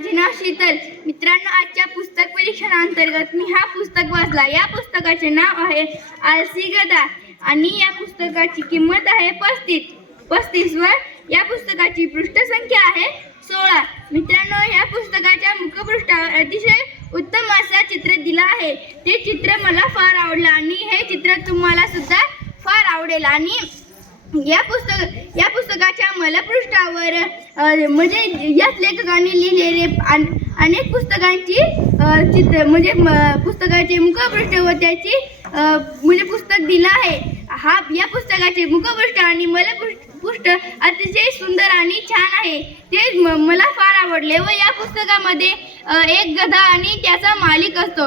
माझे नाव शीतल. मित्रांनो आजच्या पुस्तक परीक्षणांतर्गत मी हा पुस्तक वाचला. या पुस्तकाचे नाव आहे आलसी गदा आणि या पुस्तकाची किंमत आहे पस्तीस. पस्तीस वर या पुस्तकाची पृष्ठसंख्या आहे सोळा. मित्रांनो या पुस्तकाच्या मुखपृष्ठावर अतिशय उत्तम असा चित्र दिला आहे. ते चित्र मला फार आवडलं आणि हे चित्र तुम्हाला सुद्धा फार आवडेल आणि या पुस्तक या पुस्तकाच्या मलपृष्ठावर म्हणजे याच लेखकाने लिहिलेले अन- अनेक पुस्तकांची चित्र म्हणजे म- पुस्तकाचे मुखपृष्ठ व त्याची म्हणजे पुस्तक दिलं आहे. हा या पुस्तकाचे मुखपृष्ठ आणि मलपृष्ठ पृष्ठ अतिशय सुंदर आणि छान आहे. ते मला फार आवडले व या पुस्तकामध्ये एक गधा आणि त्याचा मालिक असतो.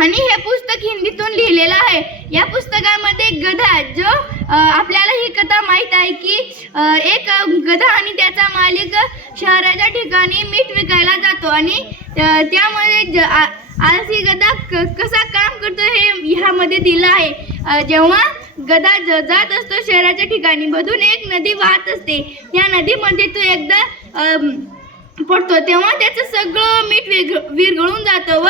आणि हे पुस्तक हिंदीतून लिहिलेलं आहे. या पुस्तकामध्ये गधा जो आपल्याला ही कथा माहीत आहे की एक गधा आणि त्याचा मालिक शहराच्या ठिकाणी मीठ विकायला जातो आणि त्यामध्ये ज आळसी गदा क कसा काम करतो हे ह्यामध्ये दिलं आहे. जेव्हा गदा ज जात असतो शहराच्या ठिकाणी मधून एक नदी वाहत असते. त्या नदीमध्ये तो एकदा पडतो. तेव्हा त्याचं सगळं मीठ विघ विरघळून जातं व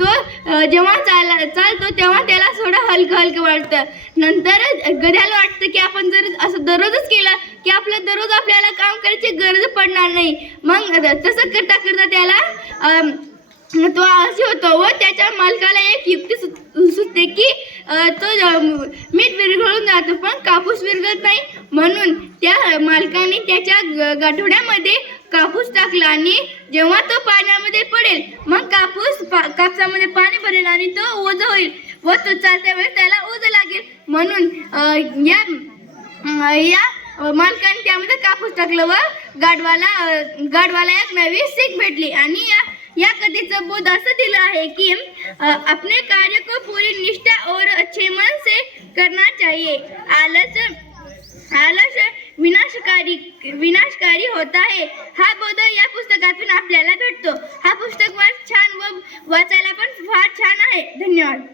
तो जेव्हा चाल चालतो तेव्हा त्याला हलकं हलकं वाटतं नंतर गध्याला वाटतं की आपण जर असं दररोजच केलं की आपलं दररोज आपल्याला काम करायची गरज पडणार नाही. मग तसं करता करता त्याला तो आळशी होतो व त्याच्या मालकाला एक युक्ती सु- सुचते की तो मीठ विरघळून जातो पण कापूस विरघळत नाही. म्हणून त्या मालकाने त्याच्या ग- गाठोड्यामध्ये कापूस टाकला आणि जेव्हा तो पाण्यामध्ये पडेल मग कापूस पा- कापसामध्ये पाणी भरेल आणि तो ओझ होईल. होत. चालत्या वेळेस त्याला ओझ लागेल. म्हणून या या मालकाने त्यामध्ये कापूस टाकलं व गाडवाला गाडवाला एक नवी सीख भेटली. आणि या या कथेचं बोध असं दिलं आहे की आपने कार्य को पूरी निष्ठा और अच्छे मन से करना चाहिए. आलस आलस विनाशकारी विनाशकारी होता आहे हा बोध या पुस्तकातून आपल्याला भेटतो. हा पुस्तक फार छान व वाचायला पण फार छान आहे. धन्यवाद.